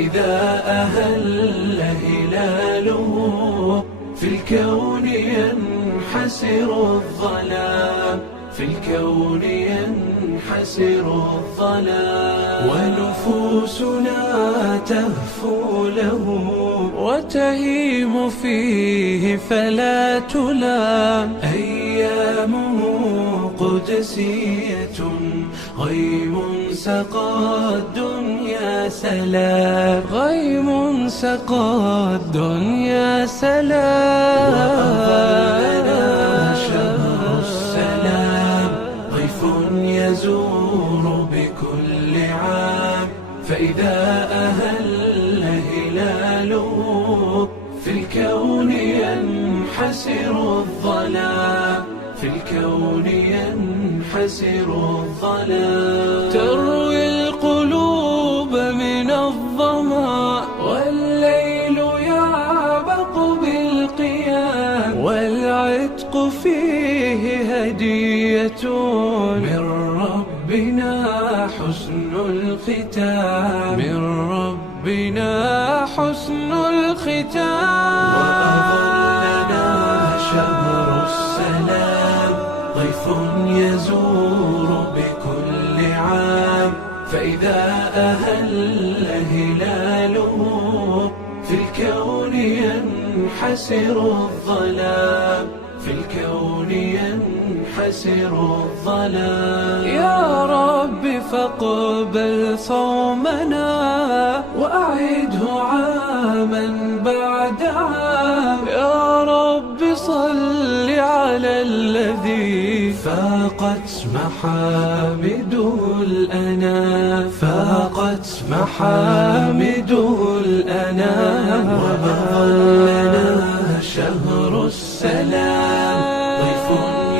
فإذا أهل هلاله في الكون ينحسر الظلام، في الكون ينحسر الظلام. ونفوسنا تهفو له وتهيم فيه فلا تلام. أيامه قدسية غيم سقى الدنيا سلام، غيم سقى الدنيا سلام. وأظلنا شهر السلام ضيف يزور بكل عام. فإذا أهل هلاله في الكون ينحسر الظلام، في الكون ينحسر الظلام. تروي القلوب من الظما والليل يعبق بالقيام، والعتق فيه هدية من ربنا حسن الختام، من ربنا حسن الختام. وأظلنا شهر السلام ضيف يزور بكل عام. فإذا أهل هلاله في الكون ينحسر الظلام، في الكون ينحسر الظلام. يا رب فاقبل صومنا وأعده عاما بعد عام. يا رب صل على الذي فاقت محامده الأنام، فاقت محامده الأنام. وأظلنا شهر السلام ضيف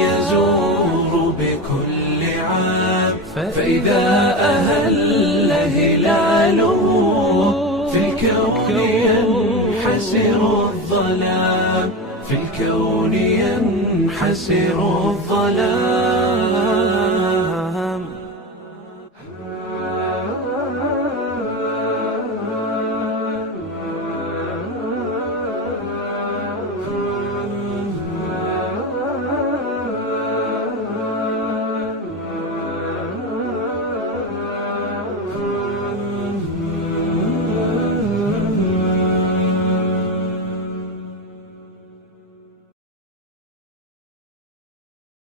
يزور بكل عام. فإذا أهل هلاله في الكون ينحسر الظلام، في الكون ينحسر الظلام.